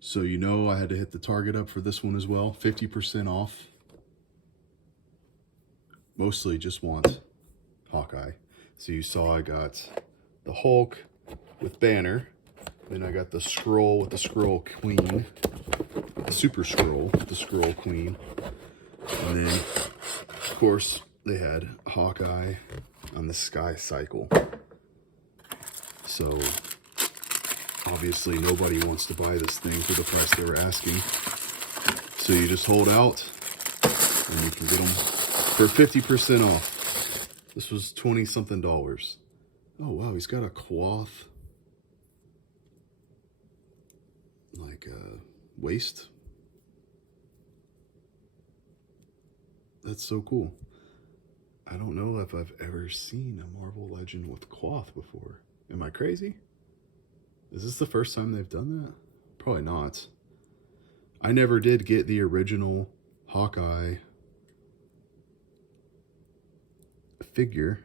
So you know I had to hit the target up for this one as well. 50% off. Mostly just want Hawkeye. So you saw I got the Hulk with Banner. Then I got the Skrull with the Skrull Queen. The Super Skrull with the Skrull Queen. And then, of course, they had Hawkeye on the Sky Cycle. So obviously nobody wants to buy this thing for the price they were asking. So you just hold out and you can get them for 50% off. This was 20 something dollars. Oh wow, he's got a cloth like waist. That's so cool. I don't know if I've ever seen a Marvel Legend with cloth before. Am I crazy? Is this the first time they've done that? Probably not. I never did get the original Hawkeye figure.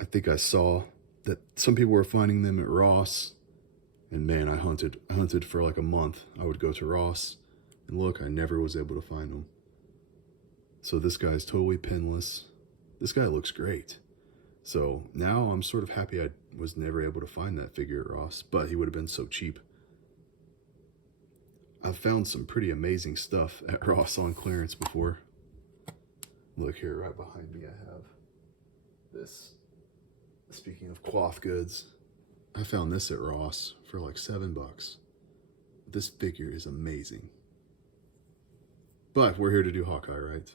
I think I saw that some people were finding them at Ross, and man, I hunted for like a month. I would go to Ross and look, I never was able to find them. So this guy's totally pinless. This guy looks great. So now I'm sort of happy I was never able to find that figure at Ross, but he would have been so cheap. I've found some pretty amazing stuff at Ross on clearance before. Look here, right behind me I have this. Speaking of cloth goods, I found this at Ross for like $7. This figure is amazing. But we're here to do Hawkeye, right?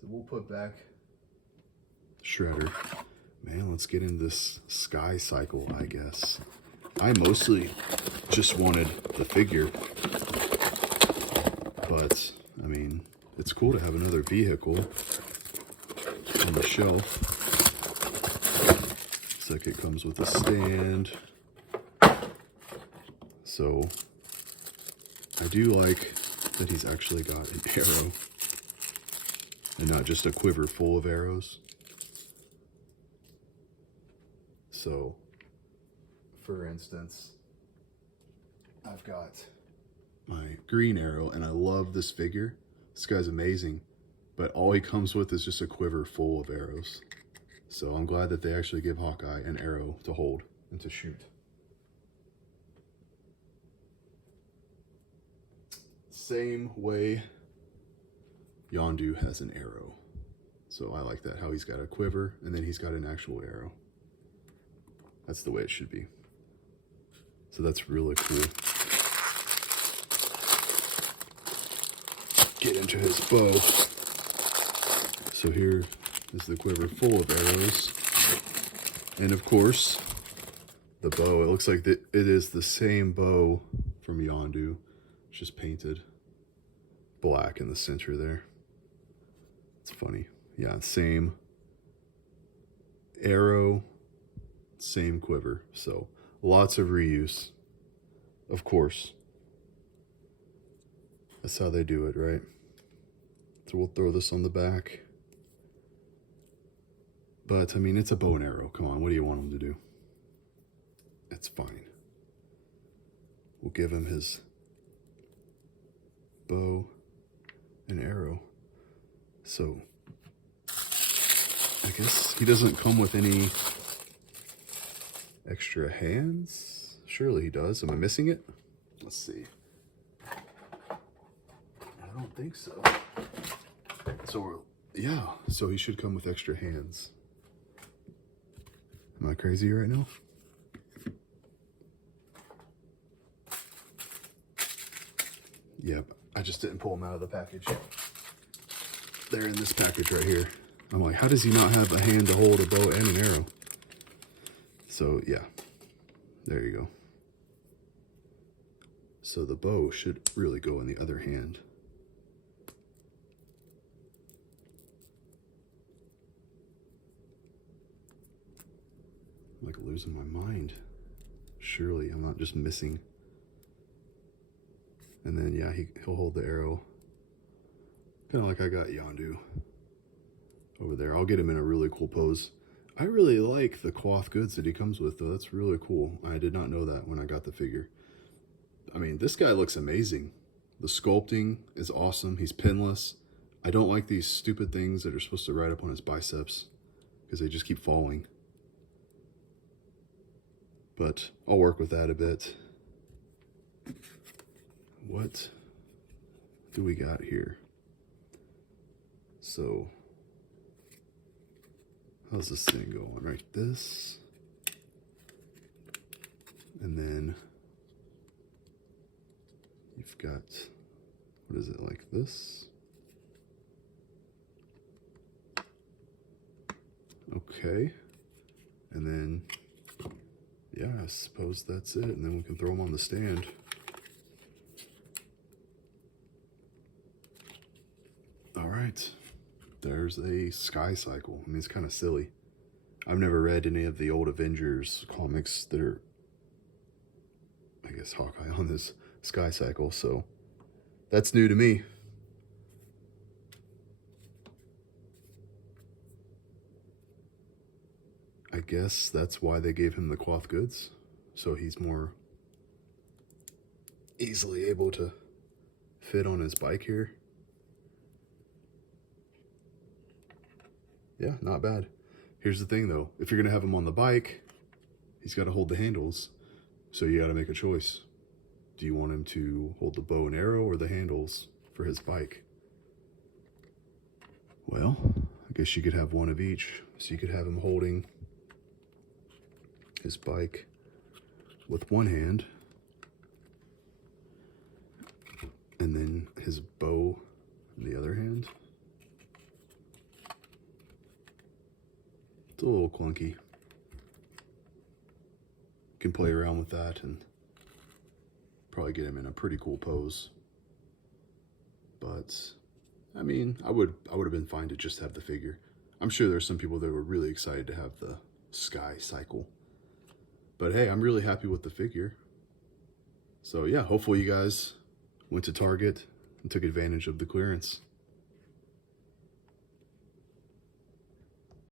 So we'll put back Shredder. Man, let's get into this Sky Cycle, I guess. I mostly just wanted the figure. But, I mean, it's cool to have another vehicle on the shelf. Looks like it comes with a stand. So, I do like that he's actually got an arrow and not just a quiver full of arrows. So, for instance, I've got my green arrow, and I love this figure. This guy's amazing, but all he comes with is just a quiver full of arrows. So I'm glad that they actually give Hawkeye an arrow to hold and to shoot. Same way Yondu has an arrow. So I like that, how he's got a quiver and then he's got an actual arrow. That's the way it should be. So that's really cool. Get into his bow. So here is the quiver full of arrows. And of course, the bow. It looks like it is the same bow from Yondu, just painted black in the center there. It's funny. Yeah, same arrow, same quiver. So lots of reuse, of course. That's how they do it, right? So we'll throw this on the back. But, I mean, it's a bow and arrow. Come on, what do you want him to do? It's fine. We'll give him his bow and arrow. So, I guess he doesn't come with any extra hands? Surely he does. Am I missing it? Let's see. I don't think so. So, yeah, so he should come with extra hands. Am I crazy right now? Yep, I just didn't pull them out of the package. They're in this package right here. I'm like, how does he not have a hand to hold a bow and an arrow? So, yeah, there you go. So the bow should really go in the other hand. I'm like losing my mind. Surely I'm not just missing. And then, yeah, he'll hold the arrow. Kind of like I got Yondu over there. I'll get him in a really cool pose. I really like the cloth goods that he comes with, though. That's really cool. I did not know that when I got the figure. I mean, this guy looks amazing. The sculpting is awesome. He's pinless. I don't like these stupid things that are supposed to ride up on his biceps because they just keep falling. But I'll work with that a bit. What do we got here? So, how's this thing going? Right, this. And then you've got, what is it, like this? Okay. And then, yeah, I suppose that's it. And then we can throw them on the stand. All right. There's a Sky Cycle. I mean, it's kind of silly. I've never read any of the old Avengers comics that are, I guess, Hawkeye on this Sky Cycle, so that's new to me. I guess that's why they gave him the cloth goods, so he's more easily able to fit on his bike here. Yeah, not bad. Here's the thing though, if you're gonna have him on the bike, he's gotta hold the handles, so you gotta make a choice. Do you want him to hold the bow and arrow or the handles for his bike? Well, I guess you could have one of each. So you could have him holding his bike with one hand, and then his bow in the other hand. It's a little clunky. You can play around with that and probably get him in a pretty cool pose. But I mean, I would have been fine to just have the figure. I'm sure there's some people that were really excited to have the Sky Cycle. But hey, I'm really happy with the figure. So yeah, hopefully you guys went to Target and took advantage of the clearance.